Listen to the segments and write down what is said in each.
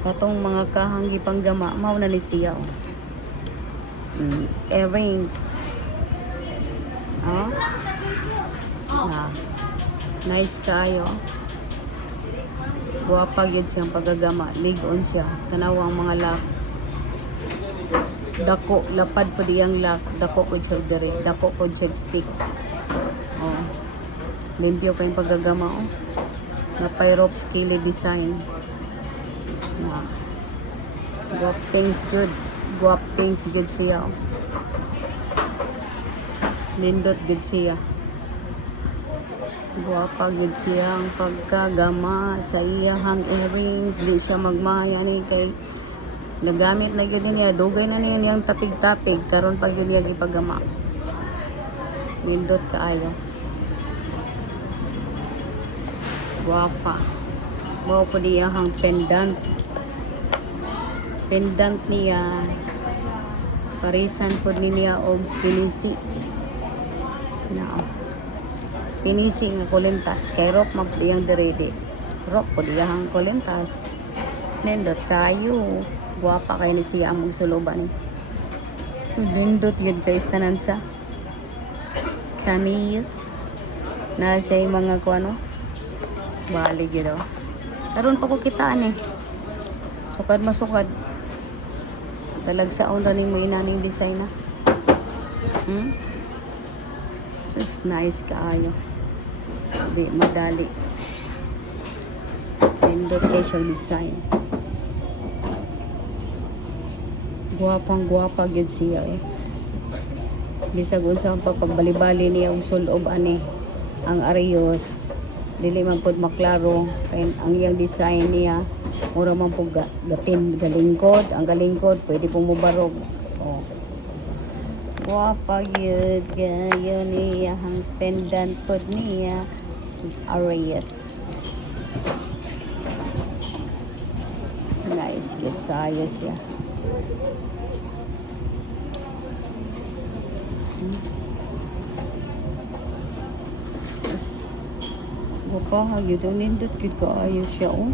Katong mga kahanggi panggama, mao na ni siya. Earrings. Oh. Nice kayo. Guwapa gyud siyang paggagama. Ligon siya. Tanaw ang mga lock. Dako, lapad po diyang lock. Dako po siya diri. Dako po siya stick. Oh. Limpyo pa yung paggagama. Oh. Na Pyrovsky design. Guwapings jud. Guwapings jud siya. Oh. Nindot jud siya. Guwapa gid siyang pagkagama sa iyahang earrings. Di siya magmaya ni kay nagamit na yun niya. Dugay na niyon yung tapig-tapig. Karon pag yun niya ipagama. Nindot kaayo. Guwapa. Mao po di iyahang pendant. Pendant niya. Parisan po niya og pinisi. Now. Pinisi nga kulintas kay rock magdiyang derede. Rock po diyang kulintas. Nindot kayo. Guwapa kay ni siya ang magsuluban. Nindot yun kay istanansa. Kami na siya mga kuano. Bali yun o. Karoon pa ko kitaan eh. Sukad masukad. Talagsaon ra ni mo inaning design na. Just nice kaayo. Di madali. Nindot facial design. Guwapang guwapa gyud siya eh. Bisag unsa pa pagbali-bali niya og sulob ani ang areyos. Dili man pud maklaro kay ang iyang design niya mura man pud gatin galingkod, ang galingkod pwede pong mubarog. Oh. Guwapa gyud kayo niya ang pendant pod niya. Arias. Nice good kayo siya. Sus. Guwapa gyud nindot gyud kayo siya oh.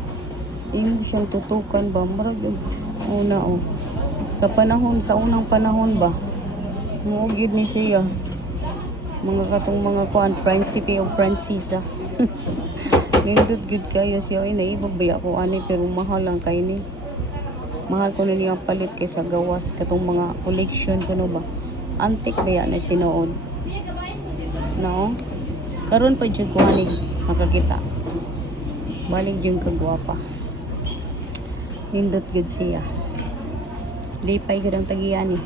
Imo siyang tutukan ba murag una oh. Sa unang panahon ba. Mo gyud ni siya. Mga katong mga kuan prinsipe o prinsesa. Nindot gyud kayo siya ay naibag ba ako ani pero mahal lang kay ni. Mahal ko na niya palit kaysa gawas katong mga collection kuno ba. Antique ba yan tinuod. No? Karon pa jud ko ani makakita. Balik jud kagwapa. Nindot gyud siya. Lipay gyud ang tagiyan ni.